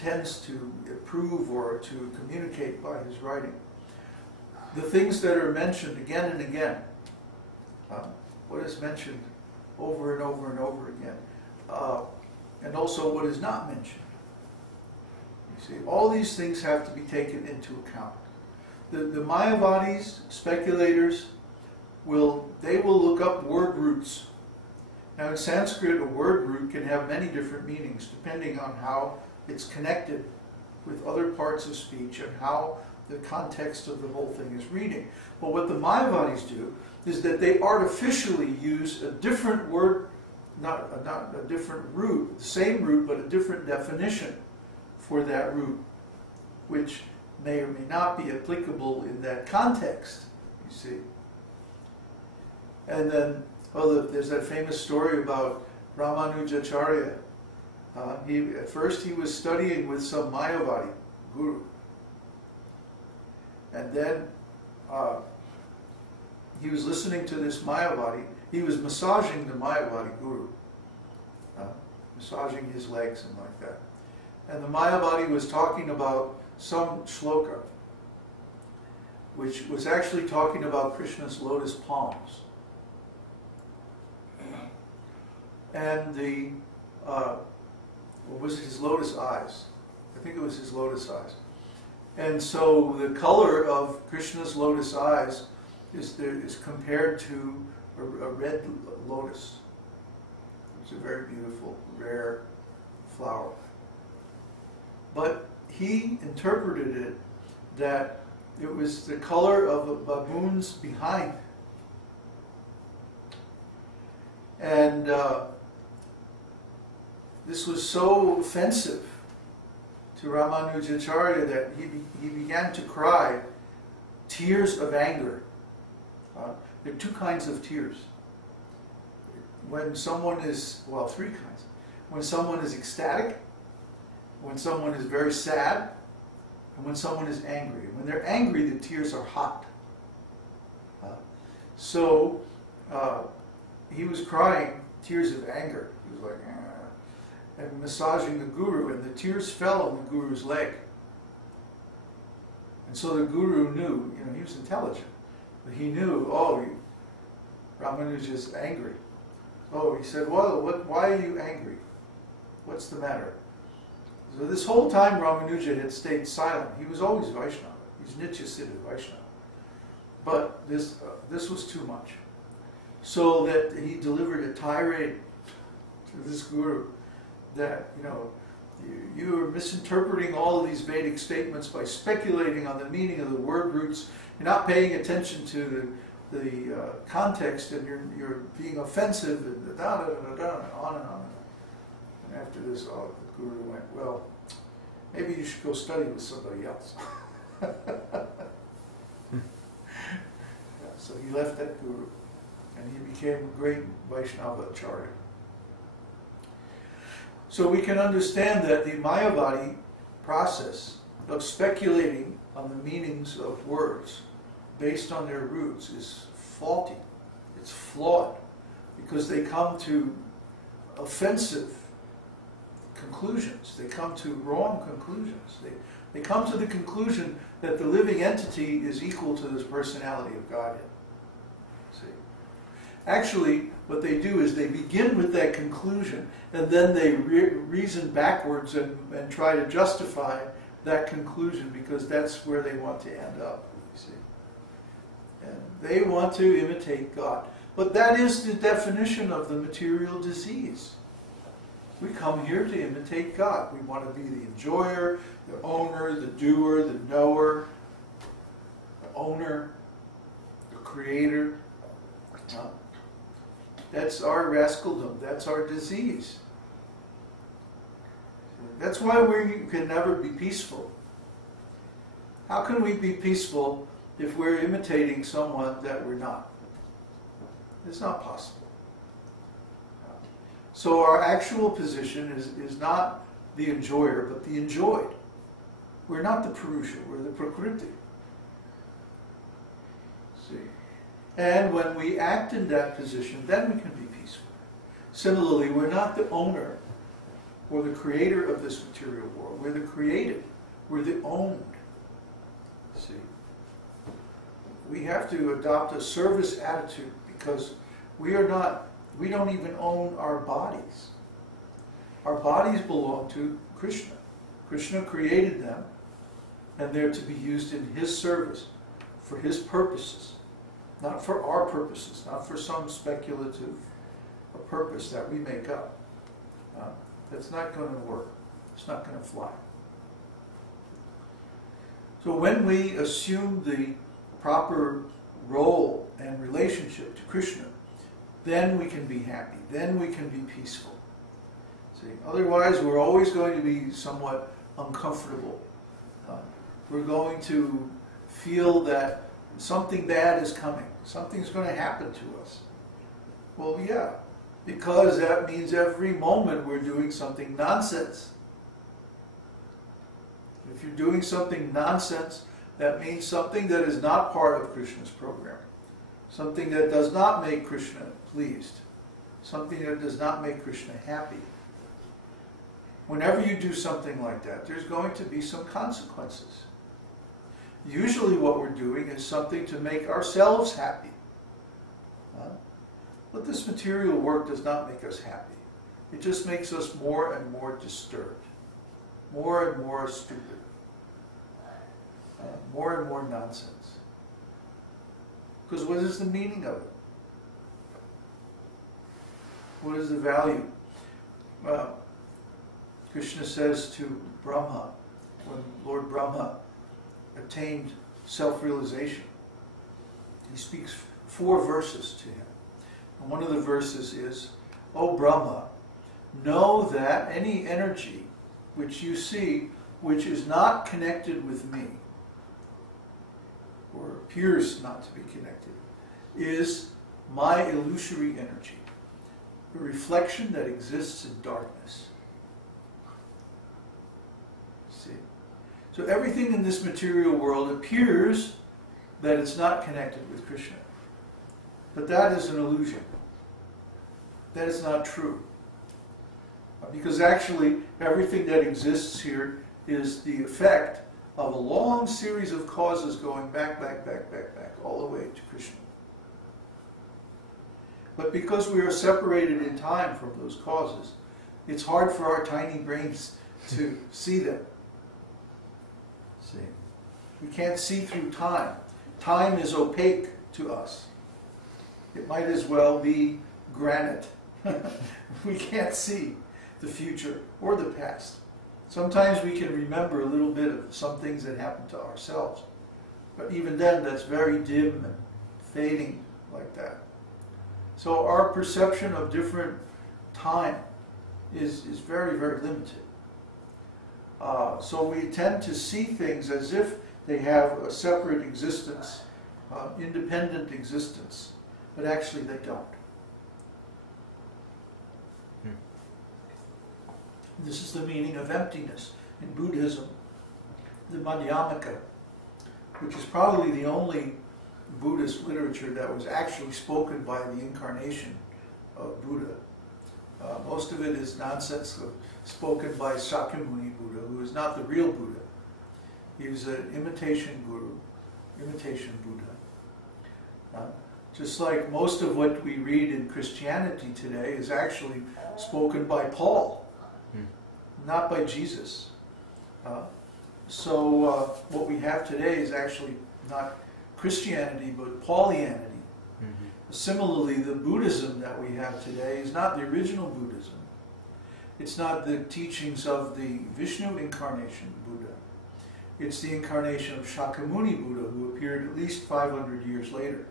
intends to prove or to communicate by his writing. The things that are mentioned again and again, what is mentioned over and over and over again, and also what is not mentioned. You see, all these things have to be taken into account. The Mayavadis, speculators, will look up word roots. Now in Sanskrit, a word root can have many different meanings depending on how it's connected with other parts of speech and how the context of the whole thing is reading. But what the Mayavadis do is that they artificially use a different word, not a different root, the same root but a different definition for that root, which may or may not be applicable in that context, you see. And then, there's that famous story about Ramanujacharya. At first he was studying with some Mayavadi guru. And then he was listening to this Mayavadi. He was massaging the Mayavadi guru, massaging his legs and like that. And the Mayavadi was talking about some shloka, which was actually talking about Krishna's lotus palms. And what was it, his lotus eyes? I think it was his lotus eyes. And so the color of Krishna's lotus eyes is compared to a red lotus. It's a very beautiful, rare flower. But he interpreted it that it was the color of a baboon's behind. And this was so offensive to Ramanujacharya that he began to cry tears of anger. There are two kinds of tears. When someone is, well, three kinds. When someone is ecstatic, when someone is very sad, and when someone is angry. When they're angry, the tears are hot. So he was crying tears of anger. He was like, and massaging the guru, and the tears fell on the guru's leg. And so the guru knew, he was intelligent, but he knew, Ramanuja is angry. Oh, he said, well, why are you angry? What's the matter? So this whole time Ramanuja had stayed silent. He was always Vaishnava. He's Nitya-siddha Vaishnava. But this was too much. So that he delivered a tirade to this guru that, you are misinterpreting all of these Vedic statements by speculating on the meaning of the word roots. You're not paying attention to the context, and you're being offensive, and and on and on. And after this, the guru went, well, maybe you should go study with somebody else. So he left that guru, and he became a great Vaishnava acharya. So we can understand that the Mayavadi process of speculating on the meanings of words based on their roots is faulty. It's flawed, because they come to offensive conclusions. They come to wrong conclusions. They come to the conclusion that the living entity is equal to this personality of Godhead. See? Actually, what they do is they begin with that conclusion, and then they reason backwards and try to justify that conclusion, because that's where they want to end up, you see. And they want to imitate God. But that is the definition of the material disease. We come here to imitate God. We want to be the enjoyer, the owner, the doer, the knower, the owner, the creator. That's our rascaldom. That's our disease. That's why we can never be peaceful. How can we be peaceful if we're imitating someone that we're not? It's not possible. So our actual position is not the enjoyer, but the enjoyed. We're not the Purusha, we're the Prakriti. See? And when we act in that position, then we can be peaceful. Similarly, we're not the owner or the creator of this material world. We're the created. We're the owned. See? We have to adopt a service attitude because we don't even own our bodies. Our bodies belong to Krishna. Krishna created them, and they're to be used in His service, for His purposes, not for our purposes, not for some speculative purpose that we make up. That's not going to work. It's not going to fly. So when we assume the proper role and relationship to Krishna, then we can be happy. Then we can be peaceful. See, otherwise we're always going to be somewhat uncomfortable. We're going to feel that something bad is coming. Something's going to happen to us. Well, yeah, because that means every moment we're doing something nonsense. If you're doing something nonsense, that means something that is not part of Krishna's program. Something that does not make Krishna pleased. Something that does not make Krishna happy. Whenever you do something like that, there's going to be some consequences. Usually what we're doing is something to make ourselves happy. But this material work does not make us happy. It just makes us more and more disturbed. More and more stupid. More and more nonsense. Because what is the meaning of it? What is the value? Krishna says to Brahma, when Lord Brahma attained self-realization, he speaks 4 verses to him. And one of the verses is, "O Brahma, know that any energy which you see which is not connected with me, or appears not to be connected, is my illusory energy, a reflection that exists in darkness." See? So everything in this material world appears that it's not connected with Krishna. But that is an illusion. That is not true. Because actually, everything that exists here is the effect of a long series of causes going back, all the way to Krishna. But because we are separated in time from those causes, it's hard for our tiny brains to see them. See? We can't see through time. Time is opaque to us. It might as well be granite. We can't see the future or the past. Sometimes we can remember a little bit of some things that happened to ourselves. But even then, that's very dim and fading like that. So our perception of different time is very, very limited. So we tend to see things as if they have a separate existence, independent existence, but actually they don't. This is the meaning of emptiness in Buddhism, the Madhyamaka, which is probably the only Buddhist literature that was actually spoken by the incarnation of Buddha. Most of it is nonsense spoken by Shakyamuni Buddha, who is not the real Buddha. He was an imitation guru, imitation Buddha. Just like most of what we read in Christianity today is actually spoken by Paul, not by Jesus. So what we have today is actually not Christianity, but Paulianity. Similarly, the Buddhism that we have today is not the original Buddhism. It's not the teachings of the Vishnu incarnation Buddha. It's the incarnation of Shakyamuni Buddha, who appeared at least 500 years later.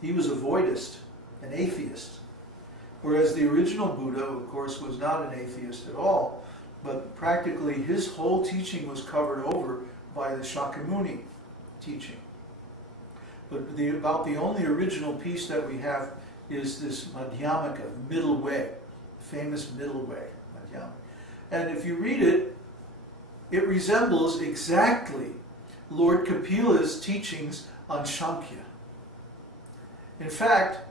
He was a voidist, an atheist. Whereas the original Buddha, of course, was not an atheist at all, but practically his whole teaching was covered over by the Shakyamuni teaching. But about the only original piece that we have is this Madhyamaka, middle way, famous middle way, Madhyamaka. And if you read it, it resembles exactly Lord Kapila's teachings on Sankhya. In fact,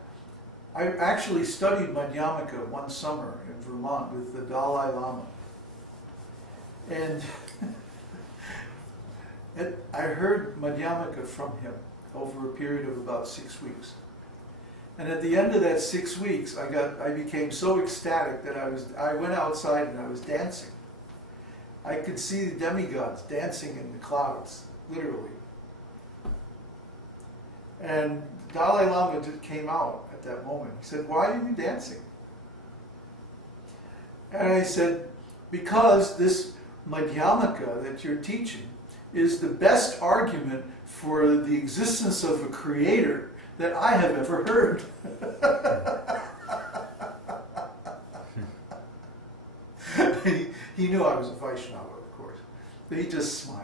I actually studied Madhyamaka one summer in Vermont with the Dalai Lama. And I heard Madhyamaka from him over a period of about 6 weeks. And at the end of that 6 weeks, I became so ecstatic that I went outside and I was dancing. I could see the demigods dancing in the clouds, literally. And Dalai Lama came out at that moment. He said, "Why are you dancing?" And I said, "Because this Madhyamaka that you're teaching is the best argument for the existence of a creator that I have ever heard." He knew I was a Vaishnava, of course. But he just smiled.